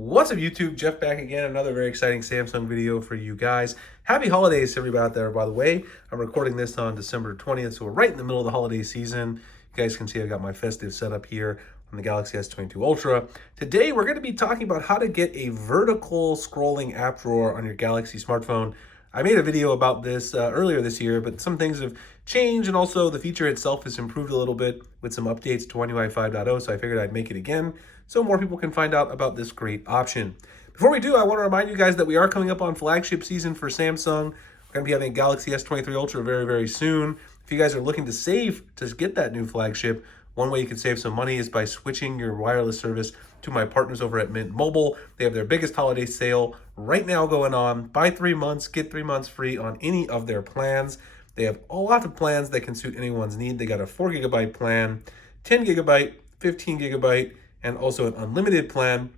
What's up YouTube? Jeff back again, another very exciting Samsung video for you guys. Happy holidays to everybody out there, by the way. I'm recording this on December 20th, so we're right in the middle of the holiday season. You guys can see I've got my festive setup here on the Galaxy S22 Ultra. Today we're going to be talking about how to get a vertical scrolling app drawer on your Galaxy smartphone. I made a video about this earlier this year, but some things have changed, and also the feature itself has improved a little bit with some updates to One UI 5.0, so I figured I'd make it again so more people can find out about this great option. Before we do, I want to remind you guys that we are coming up on flagship season for Samsung. We're going to be having Galaxy S23 Ultra very, very soon. If you guys are looking to save to get that new flagship, one way you can save some money is by switching your wireless service to my partners over at Mint Mobile. They have their biggest holiday sale right now going on. Buy 3 months, get 3 months free on any of their plans. They have a lot of plans that can suit anyone's need. They got a 4 gigabyte plan, 10 gigabyte, 15 gigabyte, and also an unlimited plan.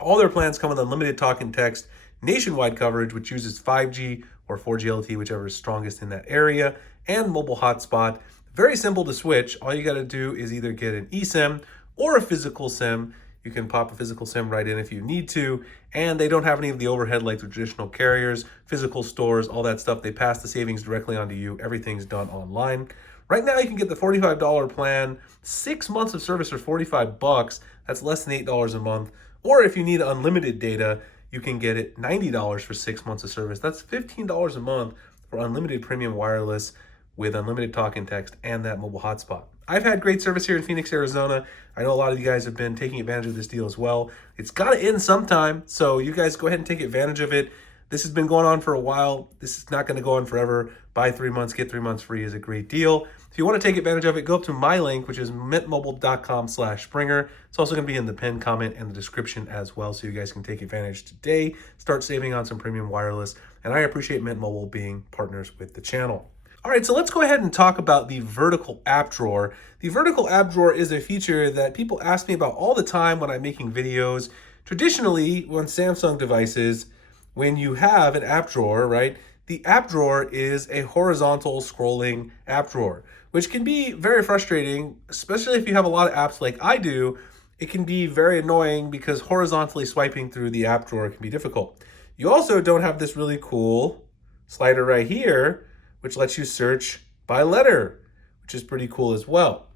All their plans come with unlimited talk and text, nationwide coverage, which uses 5G or 4G LTE, whichever is strongest in that area, and mobile hotspot. Very simple to switch. All you got to do is either get an eSIM or a physical SIM. You can pop a physical SIM right in if you need to, and they don't have any of the overhead like the traditional carriers, physical stores, all that stuff. They pass the savings directly onto you. Everything's done online. Right now, you can get the $45 plan, 6 months of service for $45. That's less than $8 a month. Or if you need unlimited data, you can get it $90 for 6 months of service. That's $15 a month for unlimited premium wireless with unlimited talk and text and that mobile hotspot. I've had great service here in Phoenix, Arizona. I know a lot of you guys have been taking advantage of this deal as well. It's got to end sometime, so you guys go ahead and take advantage of it. This has been going on for a while. This is not going to go on forever. Buy 3 months, get 3 months free is a great deal. If you want to take advantage of it, go up to my link, which is mintmobile.com/Springer. It's also going to be in the pinned comment and the description as well, so you guys can take advantage today. Start saving on some premium wireless. And I appreciate Mint Mobile being partners with the channel. All right, so let's go ahead and talk about the vertical app drawer. The vertical app drawer is a feature that people ask me about all the time when I'm making videos. Traditionally, on Samsung devices, when you have an app drawer, right, the app drawer is a horizontal scrolling app drawer, which can be very frustrating, especially if you have a lot of apps like I do. It can be very annoying because horizontally swiping through the app drawer can be difficult. You also don't have this really cool slider right here, which lets you search by letter, which is pretty cool as well.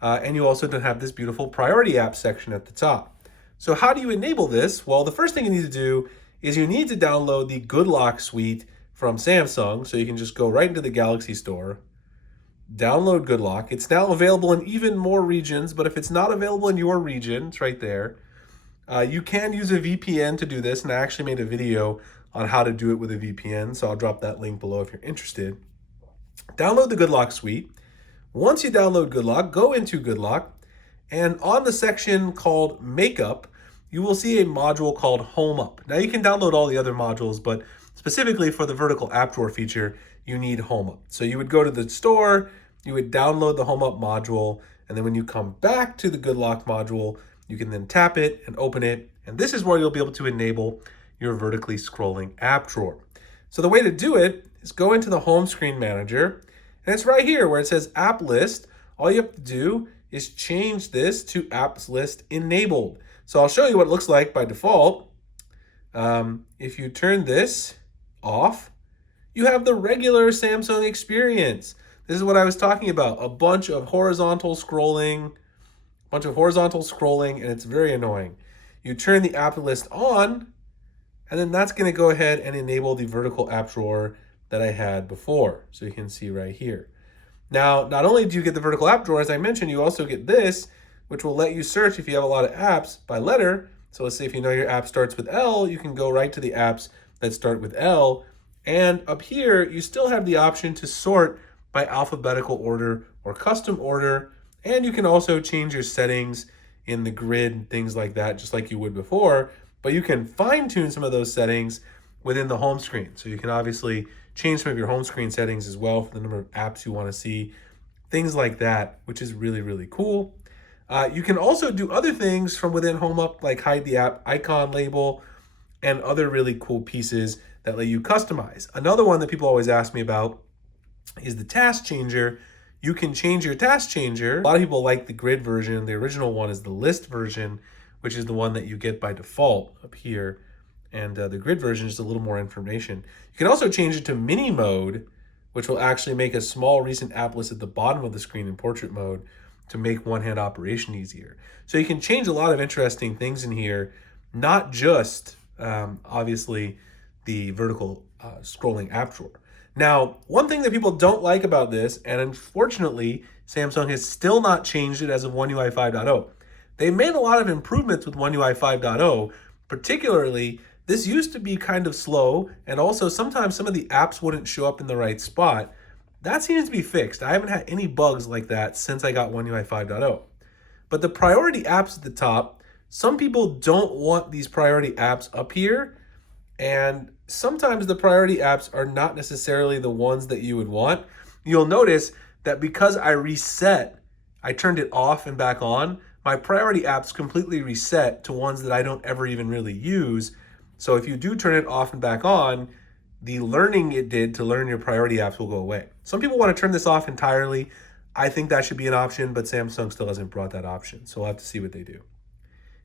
And you also don't have this beautiful priority app section at the top. So how do you enable this? Well, the first thing you need to do is you need to download the Good Lock suite from Samsung. So you can just go right into the Galaxy Store, download Good Lock. It's now available in even more regions, but if it's not available in your region, it's right there. You can use a VPN to do this, and I actually made a video on how to do it with a VPN, so I'll drop that link below if you're interested. Download the Good Lock suite. Once you download Good Lock, go into Good Lock, and on the section called Makeup, you will see a module called Home Up. Now you can download all the other modules, but specifically for the vertical app drawer feature, you need Home Up. So you would go to the store, you would download the Home Up module, and then when you come back to the Good Lock module, you can then tap it and open it, and this is where you'll be able to enable your vertically scrolling app drawer. So the way to do it is go into the home screen manager, and it's right here where it says App List. All you have to do is change this to Apps List Enabled. So I'll show you what it looks like by default. If you turn this off, you have the regular Samsung experience. This is what I was talking about, a bunch of horizontal scrolling, and it's very annoying. You turn the app list on, and then that's going to go ahead and enable the vertical app drawer that I had before. So you can see right here. Now, not only do you get the vertical app drawer, as I mentioned, you also get this, which will let you search if you have a lot of apps by letter. So let's say if you know your app starts with L, you can go right to the apps that start with L. And up here, you still have the option to sort by alphabetical order or custom order. And you can also change your settings in the grid, things like that, just like you would before. But you can fine tune some of those settings within the home screen. So you can obviously change some of your home screen settings as well for the number of apps you want to see, things like that, which is really, really cool. You can also do other things from within Home Up, like hide the app icon label and other really cool pieces that let you customize. Another one that people always ask me about is the task changer. You can change your task changer. A lot of people like the grid version. The original one is the list version, which is the one that you get by default up here. And the grid version is a little more information. You can also change it to mini mode, which will actually make a small recent app list at the bottom of the screen in portrait mode to make one-hand operation easier. So you can change a lot of interesting things in here, not just, obviously, the vertical scrolling app drawer. Now, one thing that people don't like about this, and unfortunately, Samsung has still not changed it as of One UI 5.0. They made a lot of improvements with One UI 5.0, particularly this used to be kind of slow, and also sometimes some of the apps wouldn't show up in the right spot. That seems to be fixed. I haven't had any bugs like that since I got One UI 5.0. But the priority apps at the top, some people don't want these priority apps up here, and sometimes the priority apps are not necessarily the ones that you would want. You'll notice that because I turned it off and back on, my priority apps completely reset to ones that I don't ever even really use. So if you do turn it off and back on, the learning it did to learn your priority apps will go away. Some people want to turn this off entirely. I think that should be an option, but Samsung still hasn't brought that option. So we'll have to see what they do.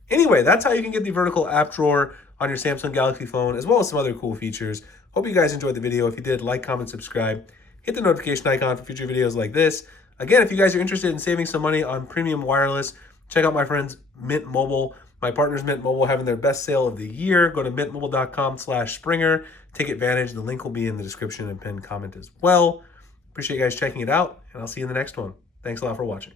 Anyway, that's how you can get the vertical app drawer on your Samsung Galaxy phone, as well as some other cool features. Hope you guys enjoyed the video. If you did, like, comment, subscribe. Hit the notification icon for future videos like this. Again, if you guys are interested in saving some money on premium wireless, check out my friends Mint Mobile. My partners Mint Mobile having their best sale of the year. Go to mintmobile.com/Springer. Take advantage. The link will be in the description and pinned comment as well. Appreciate you guys checking it out, and I'll see you in the next one. Thanks a lot for watching.